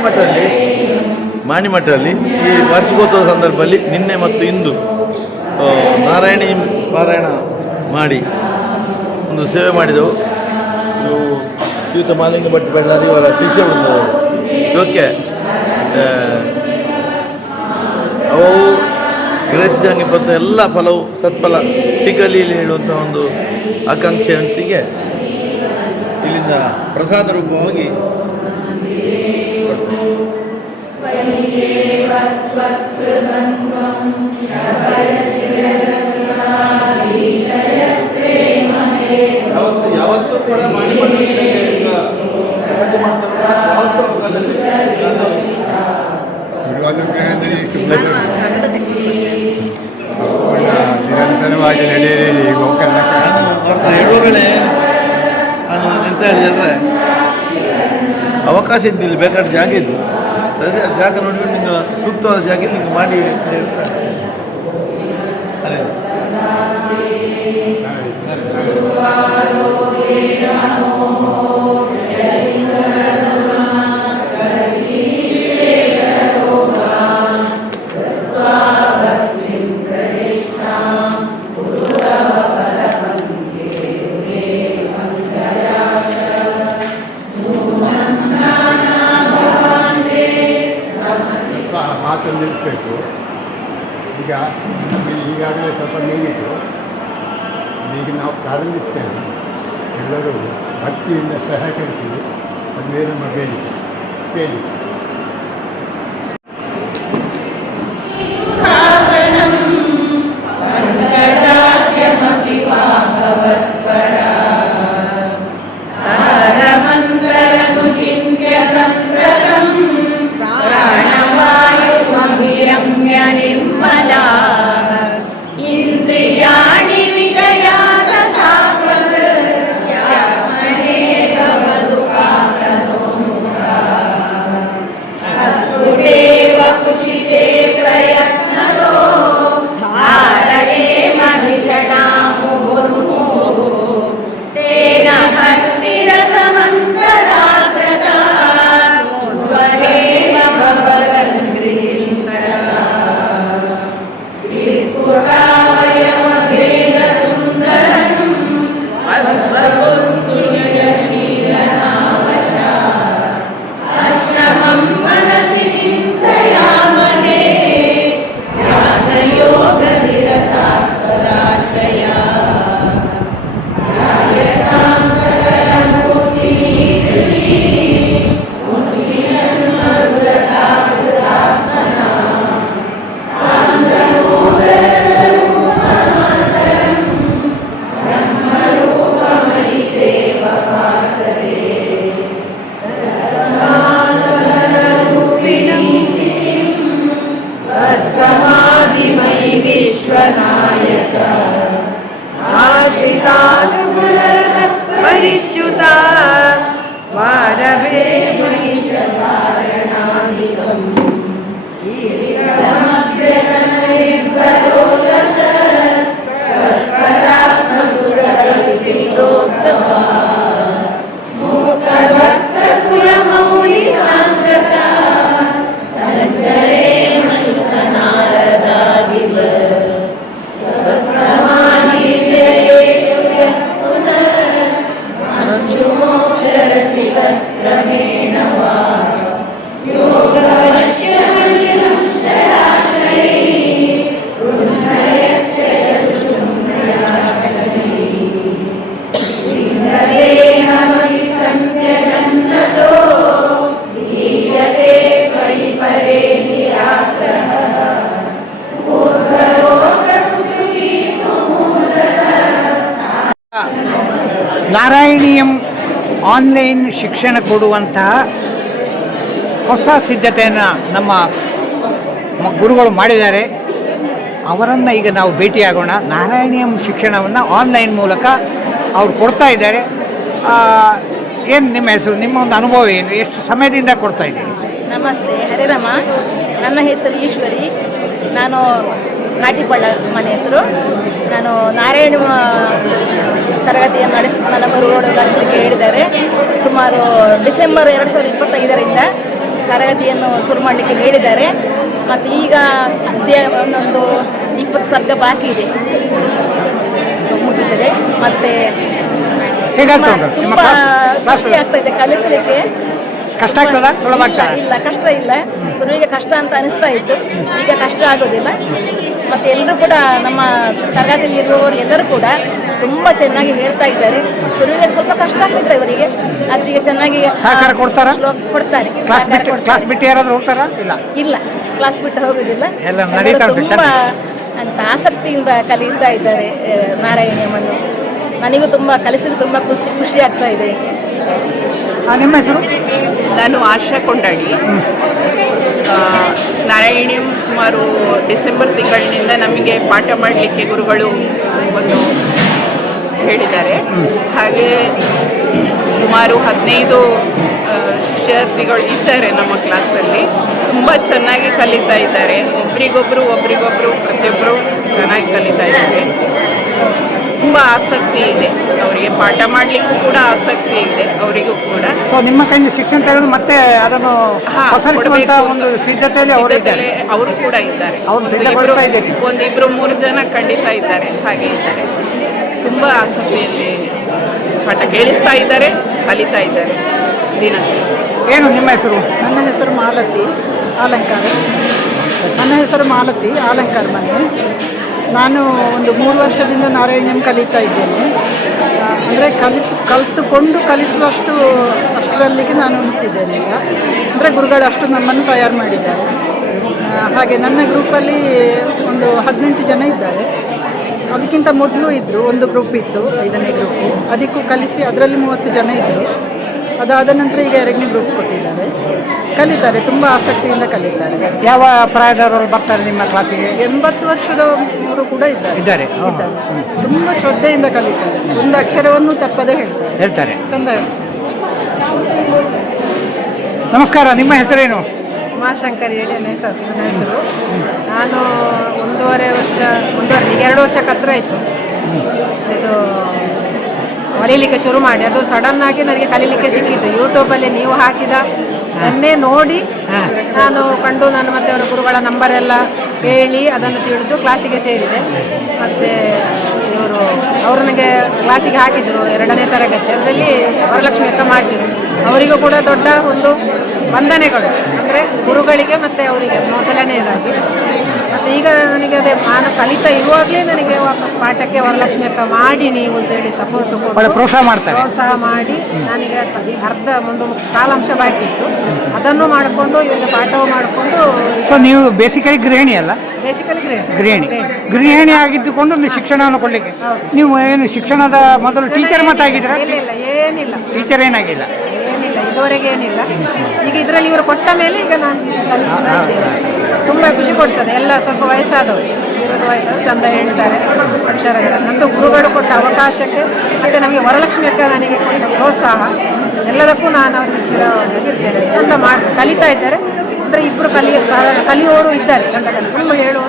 ಮಾಣಿಮಠದಲ್ಲಿ ಮಾಣಿಮಠದಲ್ಲಿ ಈ ವಾರ್ಷಿಕೋತ್ಸವ ಸಂದರ್ಭದಲ್ಲಿ ನಿನ್ನೆ ಮತ್ತು ಇಂದು ನಾರಾಯಣಿ ಪಾರಾಯಣ ಮಾಡಿ ಒಂದು ಸೇವೆ ಮಾಡಿದೆವು. ಶ್ರೀಯುತ ಮಾಲಿಂಗ ಭಟ್ ಬಳ್ಳಾರಿ ಇವರ ಶಿಷ್ಯ ಓಕೆ ಅವು ಗ್ರಹಿಸಿದಂಗೆ ಬಂದ ಎಲ್ಲ ಫಲವು ಸತ್ಫಲ ಟಿಕಲಿ ಹೇಳುವಂಥ ಒಂದು ಆಕಾಂಕ್ಷೆಯೊಂದಿಗೆ ಇಲ್ಲಿಂದ ಪ್ರಸಾದ ರೂಪವಾಗಿ ಯಾವತ್ತು ಯಾವತ್ತೂ ಕೂಡ ಮಾಡಿ ಮಾಡಿ ಈಗ ಯಾವತ್ತು ಮಾಡ್ತಾರೆ. ಯಾವತ್ತೂ ಅವಕಾಶ ಇದೆ. ಗುರುವಾದಗ್ರಹದಲ್ಲಿ ನಿರಂತರವಾಗಿ ನಡೆಯಲಿ ಗೋಕರ್ಣ ನಾನು ಮಾಡ್ತಾ ಹೇಳುವಾಗಲೇ ನಾನು ಎಂತ ಹೇಳಿದ್ರೆ ಅವಕಾಶ ಇದ್ದು ಇಲ್ಲಿ ಬೇಕಾದ ಜಾಗ ಇದ್ದು ಅದೇ ಜಾಗ ನೋಡಿಕೊಂಡು ನಿಮ್ಮ ಸೂಕ್ತವಾದ ಜಾಗ ನೀವು ಮಾಡಿ ಅಂತ ಹೇಳ್ತಾರೆ ಅದೇ. ಸ್ವಲ್ಪ Glória você. ಆನ್ಲೈನ್ ಶಿಕ್ಷಣ ಕೊಡುವಂತಹ ಹೊಸ ಸಿದ್ಧತೆಯನ್ನು ನಮ್ಮ ಗುರುಗಳು ಮಾಡಿದ್ದಾರೆ. ಅವರನ್ನು ಈಗ ನಾವು ಭೇಟಿಯಾಗೋಣ. ನಾರಾಯಣಿಯಂ ಶಿಕ್ಷಣವನ್ನು ಆನ್ಲೈನ್ ಮೂಲಕ ಅವ್ರು ಕೊಡ್ತಾ ಇದ್ದಾರೆ. ಏನು ನಿಮ್ಮ ಹೆಸರು? ನಿಮ್ಮ ಒಂದು ಅನುಭವ ಏನು? ಎಷ್ಟು ಸಮಯದಿಂದ ಕೊಡ್ತಾ ಇದ್ದೀರಿ? ನಮಸ್ತೆ, ಹರಿರಮ. ನನ್ನ ಹೆಸರು ಈಶ್ವರಿ. ನಾನು ನಾಟಿಪಳ್ಳ ಮನೆ ಹೆಸರು. ನಾನು ನಾರಾಯಣ ತರಗತಿಯನ್ನು ನನ್ನ ಗುರುಗಳು ನಡೆಸಲಿಕ್ಕೆ ಹೇಳಿದ್ದಾರೆ. ಸುಮಾರು ಡಿಸೆಂಬರ್ ಎರಡು ಸಾವಿರದ ಇಪ್ಪತ್ತೈದರಿಂದ ತರಗತಿಯನ್ನು ಶುರು ಮಾಡಲಿಕ್ಕೆ ಹೇಳಿದ್ದಾರೆ. ಮತ್ತು ಈಗ ಅಧ್ಯಾಯ ಒಂದೊಂದು ಇಪ್ಪತ್ತು ಸರ್ಗ ಬಾಕಿ ಇದೆ. ಮುಗಿದಿದೆ ಮತ್ತು ತುಂಬ ಖುಷಿ ಆಗ್ತಾ ಇದೆ. ಕಲಿಸಲಿಕ್ಕೆ ಕಷ್ಟ ಆಗ್ತದ? ಸುಲಭ ಇಲ್ಲ, ಇಲ್ಲ. ಕಷ್ಟ ಇಲ್ಲ. ಸುರುವಿಗೆ ಕಷ್ಟ ಅಂತ ಅನಿಸ್ತಾ ಇತ್ತು. ಈಗ ಕಷ್ಟ ಆಗೋದಿಲ್ಲ. ಮತ್ತೆ ಎಲ್ಲರೂ ಕೂಡ ನಮ್ಮ ತರಗತಿಯಲ್ಲಿ ಇರುವವರು ಎಲ್ಲರೂ ಕೂಡ ತುಂಬ ಚೆನ್ನಾಗಿ ಹೇಳ್ತಾ ಇದ್ದಾರೆ. ಶುರುವಿಗೆ ಸ್ವಲ್ಪ ಕಷ್ಟ ಆಗ್ತಿತ್ತು ಇವರಿಗೆ ಅದಕ್ಕೆ ಚೆನ್ನಾಗಿ ಸಹಕಾರ ಕೊಡ್ತಾರಾ? ಕೊಡ್ತಾರೆ. ಕ್ಲಾಸ್ ಬಿಟ್ಟು ಕ್ಲಾಸ್ ಬಿಟ್ಟು ಯಾರಾದರೂ ಹೋಗ್ತಾರಾ? ಇಲ್ಲ. ಇಲ್ಲ. ಕ್ಲಾಸ್ ಬಿಟ್ಟು ಹೋಗೋದಿಲ್ಲ. ಎಲ್ಲ ನಡೀತಾ ಉಂಟು, ತುಂಬ ಅಂತ ಆಸಕ್ತಿಯಿಂದ ಕಲಿಯುತ್ತಾ ಇದ್ದಾರೆ ನಾರಾಯಣಮ್ಮನ್ನು. ನಾರಾಯಣಿಯಮ್ಮನ್ನು ನನಗೂ ತುಂಬ ಕಲಿಸಿದ ತುಂಬ ಖುಷಿ ಖುಷಿ ಆಗ್ತಾ ಇದೆ. ಆ, ನಿಮ್ಮ ಹೆಸರು? ನಾನು ಆಶಾ ಕೊಂಡಾಡಿ ಆ, ನಾರಾಯಣಿಯಂ ಸುಮಾರು ಡಿಸೆಂಬರ್ ತಿಂಗಳಿನಿಂದ ನಮಗೆ ಪಾಠ ಮಾಡಲಿಕ್ಕೆ ಗುರುಗಳು ಒಂದು ಹೇಳಿದ್ದಾರೆ. ಹಾಗೆ ಸುಮಾರು ಹದಿನೈದು ಶಿಷ್ಯಾರ್ಥಿಗಳು ಇದ್ದಾರೆ ನಮ್ಮ ಕ್ಲಾಸಲ್ಲಿ. ತುಂಬ ಚೆನ್ನಾಗಿ ಕಲಿತಾ ಇದ್ದಾರೆ. ಒಬ್ರಿಗೊಬ್ರು ಒಬ್ರಿಗೊಬ್ರು ಪ್ರತಿಯೊಬ್ಬರು ಚೆನ್ನಾಗಿ ಕಲಿತಾ ಇದ್ದಾರೆ. ತುಂಬ ಆಸಕ್ತಿ ಇದೆ. ಅವರಿಗೆ ಪಾಠ ಮಾಡಲಿಕ್ಕೂ ಕೂಡ ಆಸಕ್ತಿ ಇದೆ ಅವರಿಗೂ ಕೂಡ. ಸೊ ನಿಮ್ಮ ಕೈಯಿಂದ ಶಿಕ್ಷಣ ತೆಗೆದು ಮತ್ತೆ ಅದನ್ನು ಪಸರಿಸುವಂತ ಒಂದು ಸಿದ್ಧತೆ ಸಿದ್ಧತೆಯಲ್ಲಿ ಅವರು ಇದ್ದಾರೆ. ಅವರು ಕೂಡ ಇದ್ದಾರೆ. ಅವ್ರು ಇದ್ದೀರಿ. ಒಂದಿಬ್ರು ಮೂರು ಜನ ಖಂಡಿತ ಇದ್ದಾರೆ ಹಾಗೆ ಇದ್ದಾರೆ. ತುಂಬ ಆಸಕ್ತಿಯಲ್ಲಿ ಪಾಠ ಕೇಳಿಸ್ತಾ ಇದ್ದಾರೆ ಕಲಿತಾ ಇದ್ದಾರೆ. ದಿನ. ಏನು ನಿಮ್ಮ ಹೆಸರು? ನನ್ನ ಹೆಸರು ಮಾಲತಿ ಅಲಂಕಾರ ನನ್ನ ಹೆಸರು ಮಾಲತಿ ಅಲಂಕಾರ ಮನೆ. ನಾನು ಒಂದು ಮೂರು ವರ್ಷದಿಂದ ನಾರಾಯಣ್ಯಂ ಕಲಿತಾ ಇದ್ದೇನೆ. ಅಂದರೆ ಕಲಿತು, ಕಲಿತುಕೊಂಡು ಕಲಿಸುವಷ್ಟು, ಅಷ್ಟರಲ್ಲಿಗೆ ನಾನು ಹುಟ್ಟಿದ್ದೇನೆ ಈಗ. ಅಂದರೆ ಗುರುಗಳು ಅಷ್ಟು ನಮ್ಮನ್ನು ತಯಾರು ಮಾಡಿದ್ದಾರೆ. ಹಾಗೆ ನನ್ನ ಗ್ರೂಪಲ್ಲಿ ಒಂದು ಹದಿನೆಂಟು ಜನ ಇದ್ದಾರೆ. ಅದಕ್ಕಿಂತ ಮೊದಲು ಇದ್ದರು ಒಂದು ಗ್ರೂಪ್ ಇತ್ತು, ಐದನೇ ಗ್ರೂಪ್. ಅದಕ್ಕೂ ಕಲಿಸಿ, ಅದರಲ್ಲಿ ಮೂವತ್ತು ಜನ ಇದ್ದರು ಅದಾದ ನಂತರ ಈಗ ಎರಡನೇ ಗ್ರೂಪ್ ಕೊಟ್ಟಿದ್ದಾರೆ. ಕಲಿತಾರೆ ತುಂಬ ಆಸಕ್ತಿಯಿಂದ ಕಲಿತಾರೆ. ಯಾವ ಪ್ರಾಯದವರು ಬರ್ತಾರೆ ನಿಮ್ಮ ಕ್ಲಾಸಿಗೆ ಎಂಬತ್ತು ವರ್ಷದವರು ಕೂಡ ಇದ್ದಾರೆ. ಇದ್ದಾರೆ, ತುಂಬ ಶ್ರದ್ಧೆಯಿಂದ ಕಲಿತಾರೆ. ಒಂದು ಅಕ್ಷರವನ್ನು ತಪ್ಪದೇ ಹೇಳ್ತಾರೆ. ಹೇಳ್ತಾರೆ. ಚಂದ ಹೇಳ್ತಾರೆ. ನಮಸ್ಕಾರ ನಿಮ್ಮ ಹೆಸರೇನು? ಉಮಾಶಂಕರ್ ಹೇಳಿ ನನ್ನ ಹೆಸರು ನನ್ನ ಹೆಸರು. ನಾನು ಒಂದೂವರೆ ವರ್ಷ ಒಂದೂವರೆ ಈಗ ಎರಡು ವರ್ಷಕ್ಕೆ ಹತ್ರ ಆಯಿತು. ಇದು ಹೊಲಿಲಿಕ್ಕೆ ಶುರು ಮಾಡಿ. ಅದು ಸಡನ್ ಆಗಿ ನನಗೆ ಕಲೀಲಿಕ್ಕೆ ಸಿಕ್ಕಿದ್ದು. ಯೂಟ್ಯೂಬಲ್ಲಿ ನೀವು ಹಾಕಿದ ಅದನ್ನೇ ನೋಡಿ ನಾನು ಕಂಡು ನಾನು ಮತ್ತೆ ಅವರ ಗುರುಗಳ ನಂಬರ್ ಎಲ್ಲ ಹೇಳಿ ಅದನ್ನು ತಿಳಿದು ಕ್ಲಾಸಿಗೆ ಸೇರಿದೆ. ಮತ್ತು ಇವರು, ಅವರು ನನಗೆ ಕ್ಲಾಸಿಗೆ ಹಾಕಿದರು ಎರಡನೇ ತರಗತಿ. ಅದರಲ್ಲಿ ವರಲಕ್ಷ್ಮಿ ಅಕ್ಕ ಮಾಡ್ತಿದ್ರು. ಅವರಿಗೂ ಕೂಡ ದೊಡ್ಡ ಒಂದು ವಂದನೆಗಳು. ಅಂದರೆ ಗುರುಗಳಿಗೆ ಮತ್ತು ಅವರಿಗೆ ಮೊದಲನೆಯದಾಗಿ. ಮತ್ತು ಈಗ ನನಗೆ ಅದೇ ನಾನು ಕಲಿತಾ ಇರುವಾಗಲೇ ನನಗೆ ವಾಪಸ್ ಪಾಠಕ್ಕೆ ವರಲಕ್ಷ್ಮಿ ಅಕ್ಕ ಮಾಡಿ ನೀವು ಅಂತೇಳಿ ಸಪೋರ್ಟ್ ಕೊಟ್ಟು ಪ್ರೋತ್ಸಾಹ ಮಾಡ್ತಾರೆ. ಪ್ರೋತ್ಸಾಹ ಮಾಡಿ ನನಗೆ ಅರ್ಧ ಒಂದು ಕಾಲಾಂಶ ಬಾಕಿ ಇತ್ತು. ಅದನ್ನು ಮಾಡಿಕೊಂಡು ಇವಾಗ ಪಾಠವು ಮಾಡಿಕೊಂಡು ಸೊ ನೀವು ಬೇಸಿಕಲಿ ಗೃಹಿಣಿ ಅಲ್ಲ? ಬೇಸಿಕಲಿ ಗೃಹಿಣಿ. ಗೃಹಿಣಿ. ಆಗಿದ್ದುಕೊಂಡು ಒಂದು ಶಿಕ್ಷಣವನ್ನು ಕೊಡಲಿಕ್ಕೆ. ನೀವು ಏನು ಶಿಕ್ಷಣದ ಮೊದಲು ಟೀಚರ್ ಮಾತಾಗಿದ್ರೆ ಇಲ್ಲ ಏನಿಲ್ಲ. ಟೀಚರ್ ಏನಾಗಿಲ್ಲ? ಏನಿಲ್ಲ ಇದುವರೆಗೆ ಏನಿಲ್ಲ. ಈಗ ಇದರಲ್ಲಿ ಇವರು ಕೊಟ್ಟ ಮೇಲೆ ಈಗ ನಾನು ಕಲಿಸ್ತಾ ಇದ್ದೇನೆ. ತುಂಬ ಖುಷಿ ಕೊಡ್ತದೆ. ಎಲ್ಲ ಸ್ವಲ್ಪ ವಯಸ್ಸಾದವರು ಇರೋದು ವಯಸ್ಸಾದ್ರು ಚಂದ ಹೇಳ್ತಾರೆ ಅಕ್ಷರಗಳನ್ನು ಮತ್ತು ಗುರುಗಳು ಕೊಟ್ಟ ಅವಕಾಶಕ್ಕೆ ಮತ್ತು ನಮಗೆ ವರಲಕ್ಷ್ಮಿ ಅಕ್ಕ ನನಗೆ ಕೊಟ್ಟ ಪ್ರೋತ್ಸಾಹ. ಎಲ್ಲದಕ್ಕೂ ನಾನು ಅವ್ರಿಗೆ ಚಿರವಾಗಿರ್ತೇನೆ ಚಂದ ಮಾಡಿ, ಕಲಿತಾ ಇದ್ದಾರೆ. ಅಂದರೆ ಇಬ್ಬರು ಕಲಿಯ ಕಲಿಯೋರು ಇದ್ದಾರೆ. ಚಂದ ಕಲಿ ತುಂಬ ಇದ್ದಾರೆ.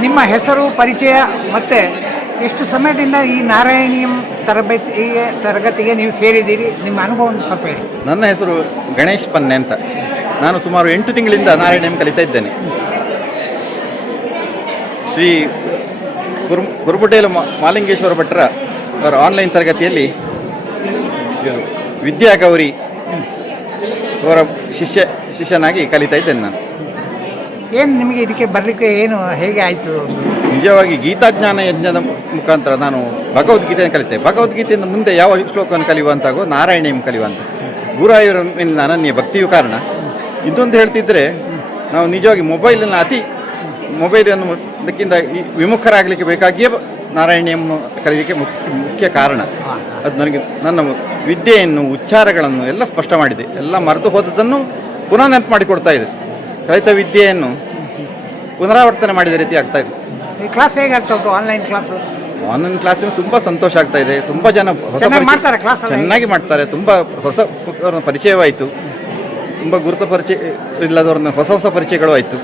ನಿಮ್ಮ ಹೆಸರು, ಪರಿಚಯ ಮತ್ತು ಎಷ್ಟು ಸಮಯದಿಂದ ಈ ನಾರಾಯಣಿಯಂ ತರಬೇತಿಗೆ ತರಗತಿಗೆ ನೀವು ಸೇರಿದ್ದೀರಿ? ನಿಮ್ಮ ಅನುಭವವನ್ನು ಸ್ವಲ್ಪ ಹೇಳಿ. ನನ್ನ ಹೆಸರು ಗಣೇಶ್ ಪನ್ನೆ ಅಂತ. ನಾನು ಸುಮಾರು ಎಂಟು ತಿಂಗಳಿಂದ ನಾರಾಯಣಿಯಂ ಕಲಿತಾ ಇದ್ದೇನೆ. ಶ್ರೀ ಗುರು ಗುರುಬುಟೇಲು ಮಾ- ಮಾಲಿಂಗೇಶ್ವರ ಭಟ್ರ ಅವರ ಆನ್ಲೈನ್ ತರಗತಿಯಲ್ಲಿ ವಿದ್ಯಾ ಗೌರಿ ಅವರ ಶಿಷ್ಯ, ಶಿಷ್ಯನಾಗಿ ಕಲಿತಾ ಇದ್ದೇನೆ ನಾನು. ಏನು ನಿಮಗೆ ಇದಕ್ಕೆ ಬರಲಿಕ್ಕೆ ಏನು, ಹೇಗೆ ಆಯಿತು? ನಿಜವಾಗಿ ಗೀತಾಜ್ಞಾನ ಯಜ್ಞದ ಮುಖಾಂತರ ನಾನು ಭಗವದ್ಗೀತೆಯನ್ನು ಕಲಿತೆ. ಭಗವದ್ಗೀತೆಯಿಂದ ಮುಂದೆ ಯಾವ ಶ್ಲೋಕವನ್ನು ಕಲಿಯುವಂತಾಗೋ ನಾರಾಯಣಿಯಂ ಕಲಿಯುವಂತ. ಗುರಾಯುರ ಮೇಲಿನ ಅನನ್ಯ ಭಕ್ತಿಯು ಕಾರಣ. ಇದೊಂದು ಹೇಳ್ತಿದ್ರೆ, ನಾವು ನಿಜವಾಗಿ ಮೊಬೈಲನ್ನು ಅತಿ, ಮೊಬೈಲನ್ನು ಅದಕ್ಕಿಂತ ವಿಮುಖರಾಗಲಿಕ್ಕೆ ಬೇಕಾಗಿಯೇ ನಾರಾಯಣಿಯಂ ಕಲಿಯಲಿಕ್ಕೆ ಮುಖ್ಯ ಕಾರಣ. ಅದು ನನಗೆ, ನನ್ನ ವಿದ್ಯೆಯನ್ನು, ಉಚ್ಚಾರಗಳನ್ನು ಎಲ್ಲ ಸ್ಪಷ್ಟ ಮಾಡಿದೆ. ಎಲ್ಲ ಮರೆತು ಹೋದದ್ದನ್ನು ಪುನಃ ನೆನಪು ಮಾಡಿಕೊಡ್ತಾ ಇದೆ. ಕಲಿತ ವಿದ್ಯೆಯನ್ನು ಪುನರಾವರ್ತನೆ ಮಾಡಿದ ರೀತಿ ಆಗ್ತಾ ಇದೆ. ಈ ಕ್ಲಾಸ್ ಹೇಗೆ ಆಗ್ತಾ ಉಂಟು? ಆನ್ಲೈನ್ ಕ್ಲಾಸ್ ಆನ್ಲೈನ್ ಕ್ಲಾಸಿನ ತುಂಬ ಸಂತೋಷ ಆಗ್ತಾ ಇದೆ. ತುಂಬ ಜನ ಹೊಸ ಚೆನ್ನಾಗಿ ಪರಿಚಯ- ಮಾಡ್ತಾರೆ class ಎಲ್ಲ? ಚೆನ್ನಾಗಿ ಮಾಡ್ತಾರೆ. ತುಂಬ ಹೊಸ ಪರಿಚಯವಾಯಿತು. ತುಂಬ ಗುರುತ ಪರಿಚಯ ಇಲ್ಲದವ್ರನ್ನ ಹೊಸ ಹೊಸ ಪರಿಚಯಗಳು ಆಯಿತು.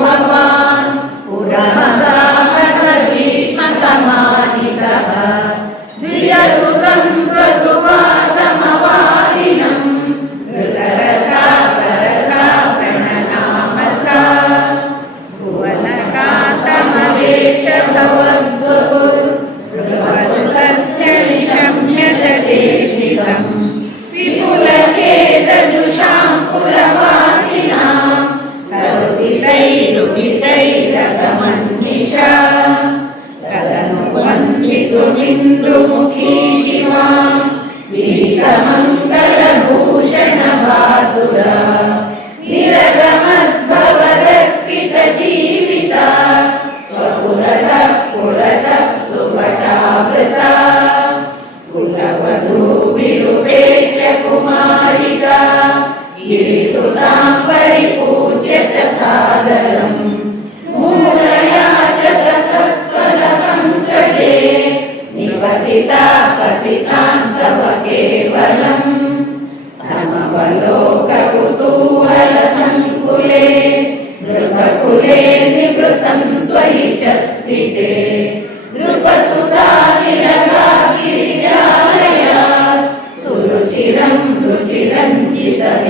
भवान् पुरमदाहन bendita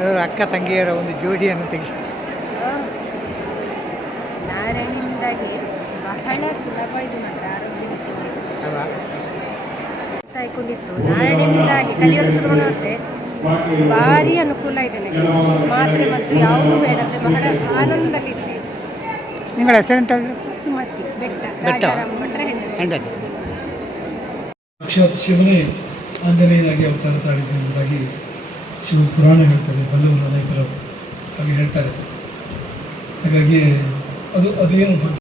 ಅದರ ಅಕ್ಕ ತಂಗಿಯರ ಒಂದು ಜೋಡಿಯನ್ನು ತೆಗೆಸಿ. ನಾರಾಯಣಿಯಿಂದಾಗಿ ಬಹಳ ಸುಲಭ ಇದು ಮಾತ್ರ ಆರೋಗ್ಯ ಮಟ್ಟಿಗೆ ಅಲ್ವಾ? ತಾಯ್ಕೊಂಡಿತ್ತು ನಾರಾಯಣದಿಂದಾಗಿ ಕಲಿಯಲು ಶುರು ಮಾಡುತ್ತೆ ಭಾರಿ ಅನುಕೂಲ ಇದೆ ನನಗೆ. ಮಾತ್ರೆ ಮತ್ತು ಯಾವುದು ಬೇಡಂತೆ ಬಹಳ ಆನಂದಲ್ಲಿದ್ದೆ ನಿಮ್ಮ ಹೆಸರೆಂತ ಸುಮತಿ ಬೆಟ್ಟ ಬೆಟ್ಟ. ರಾಜಾರಾಮ ಭಟ್ರ ಹೆಂಡತಿ. ಹೆಂಡತಿ. ಶಿವನೇ ಆಂಜನೇಯನಾಗಿ ಅವತಾರ ತಾಳಿದ್ದು ಎಂಬುದಾಗಿ ಶಿವ ಪುರಾಣ ಹೇಳ್ತಾರೆ ಬಲ್ಲವರು ಅನೇಕರು ಹಾಗೆ ಹೇಳ್ತಾರೆ. ಹಾಗಾಗಿ ಅದು ಅದು ಏನು ಭಕ್ತಿ